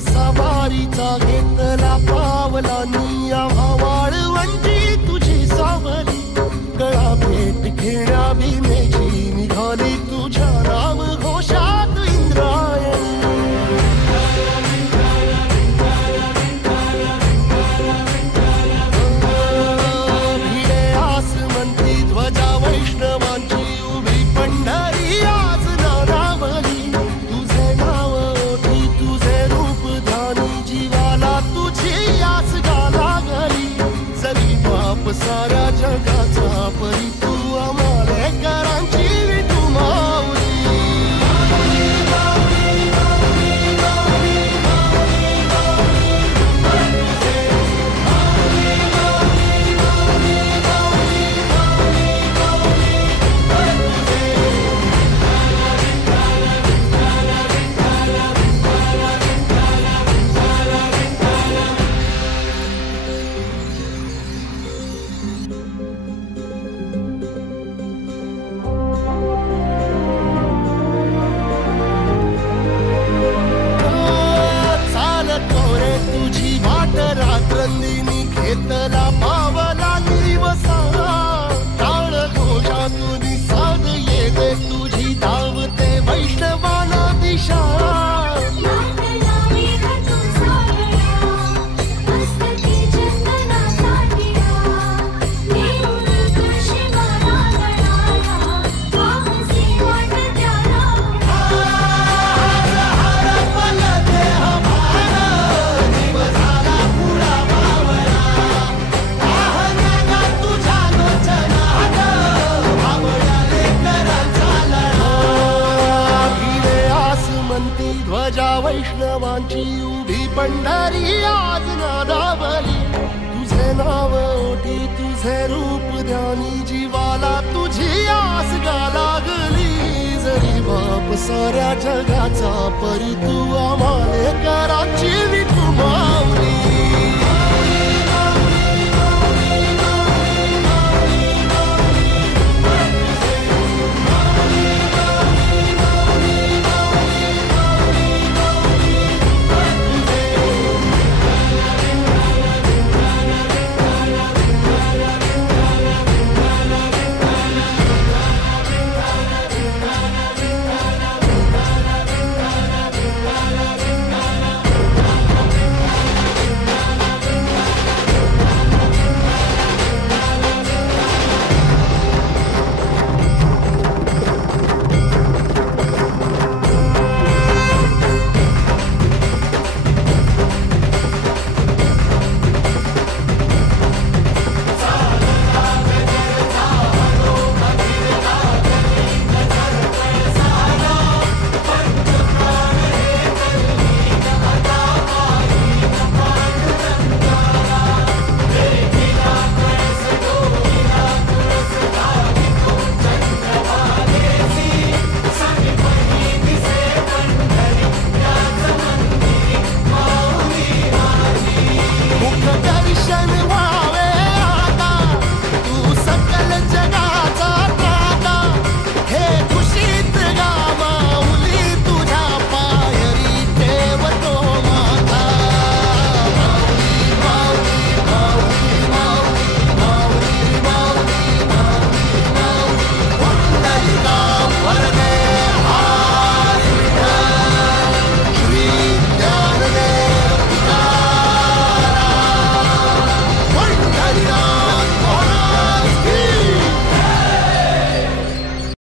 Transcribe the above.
सवारीचा घेतला पावलांनी आम्हा वाळवंटी तुझी सावली गळा भेट घेण्या भीमेची निघाली तुझ्या नाम घोषात इंद्रायणी भिडे आसमंती ध्वजा वैष्णवांची उभी पंढरी आज नारावली तुझे नाव ओठी तुझे रूप ध्यानी जीवाला तुझी आस गाला गली जरी बाप साऱ्या जगाचा परी तू आमालेकरांची विठू माऊली रात्रंदिनी घेतला पावला दिवसा टाळ घोषातून साध येते तुझी धावते वैष्णवाना दिशा ध्वजा वैष्णवांची उभी पंढरी आज नादावली तुझे नाव ओठी तुझे रूप ध्यानी जीवाला तुझी आस गा लागली जरी बाप साऱ्या जगाचा परी तू आमालेकरांची विठू